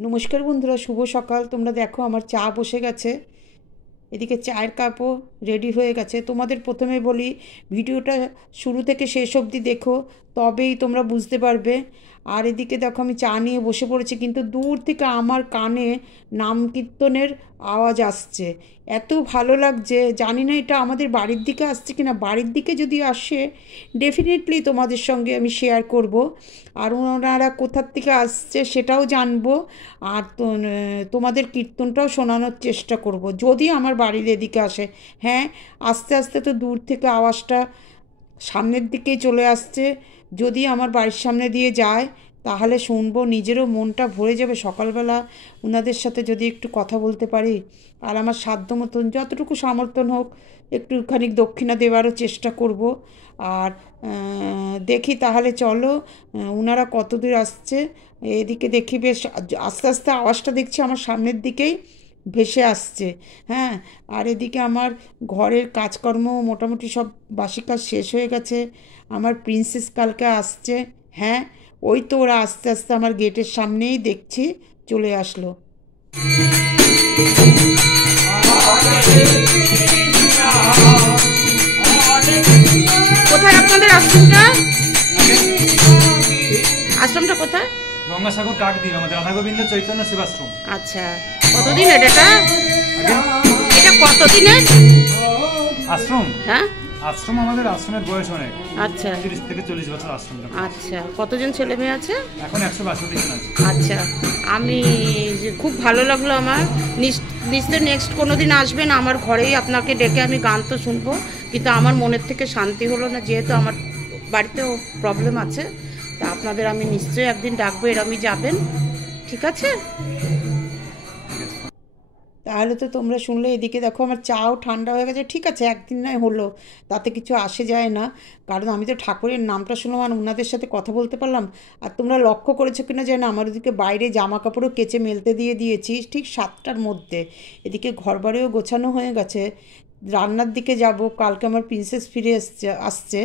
নমস্কার বন্ধুরা, শুভ সকাল। তোমরা দেখো আমার চা বসে গেছে, এদিকে চায়ের কাপও রেডি হয়ে গেছে। তোমাদের প্রথমে বলি, ভিডিওটা শুরু থেকে শেষ অবধি দেখো, তবেই তোমরা বুঝতে পারবে। আর এদিকে দেখো আমি চা নিয়ে বসে পড়েছি, কিন্তু দূর থেকে আমার কানে নাম কীর্তনের আওয়াজ আসছে। এত ভালো লাগছে, জানি না এটা আমাদের বাড়ির দিকে আসছে কিনা। বাড়ির দিকে যদি আসে ডেফিনেটলি তোমাদের সঙ্গে আমি শেয়ার করব, আর ওনারা কোথার থেকে আসছে সেটাও জানবো। আর তোমাদের কীর্তনটাও শোনানোর চেষ্টা করব যদি আমার বাড়ির এদিকে আসে। হ্যাঁ, আস্তে আস্তে তো দূর থেকে আওয়াজটা সামনের দিকেই চলে আসছে। যদি আমার বাড়ির সামনে দিয়ে যায় তাহলে শুনবো, নিজেরও মনটা ভরে যাবে। সকালবেলা ওনাদের সাথে যদি একটু কথা বলতে পারি, আর আমার সাধ্য মতন যতটুকু সমর্থন হোক একটুখানি দক্ষিণা দেওয়ারও চেষ্টা করব। আর দেখি তাহলে, চলো ওনারা কত দূর আসছে। এদিকে দেখি বেশ আস্তে আস্তে আওয়াজটা দেখছি আমার সামনের দিকেই ভেসে আসছে। হ্যাঁ, আর এদিকে আমার ঘরের কাজকর্ম মোটামুটি সব বাসি কাজ শেষ হয়ে গেছে। আমার প্রিন্সেস কালকে আসছে। হ্যাঁ, ওই তো ওরা আস্তে আস্তে আমার গেটের সামনেই দেখছি চলে আসলো। কোথায় আপনাদের আশ্রমটা? আশ্রমটা কোথায়? গঙ্গাসাগর কাকদ্বীপ, আমাদের রাধা গোবিন্দ চৈতন্য সেবাশ্রম। আচ্ছা, কতদিন এটা? এটা কতদিনের আশ্রম? হ্যাঁ, আশ্রম আমাদের আশ্রমের বয়স অনেক। আচ্ছা 30 থেকে 40 বছর আশ্রমটা। আচ্ছা, কতজন ছেলে মেয়ে আছে? এখন 162 জন আছে। আচ্ছা, আমি খুব ভালো লাগলো আমার। নিশ্চয় নেক্সট কোনো দিন আসবেন আমার ঘরেই, আপনাকে ডেকে আমি গান তো শুনবো, কিন্তু আমার মনের থেকে শান্তি হলো না, যেহেতু আমার বাড়িতেও প্রবলেম আছে। তা আপনাদের আমি নিশ্চয়ই একদিন ডাকবো, এরমই যাবেন, ঠিক আছে? তাহলে তো তোমরা শুনলে। এদিকে দেখো আমার চাও ঠান্ডা হয়ে গেছে। ঠিক আছে, একদিন নয় হলো, তাতে কিছু আসে যায় না, কারণ আমি তো ঠাকুরের নামটা শুনলাম আর ওনাদের সাথে কথা বলতে পারলাম। আর তোমরা লক্ষ্য করেছো কিনা জানি না, আমার ওদিকে বাইরে জামা কাপড়ও কেচে মেলতে দিয়ে দিয়েছি ঠিক 7টার মধ্যে। এদিকে ঘরবাড়িও গোছানো হয়ে গেছে। রান্নার দিকে যাব, কালকে আমার প্রিন্সেস ফিরে আসছে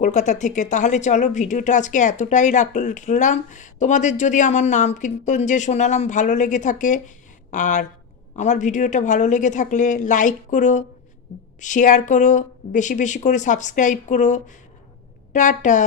কলকাতা থেকে। তাহলে চলো, ভিডিওটা আজকে এতটাই রাখলাম। তোমাদের যদি আমার নাম কীর্তন যে শোনালাম ভালো লেগে থাকে, আর আমার ভিডিওটা ভালো লেগে থাকলে লাইক করো, শেয়ার করো, বেশি বেশি করে সাবস্ক্রাইব করো। টাটা।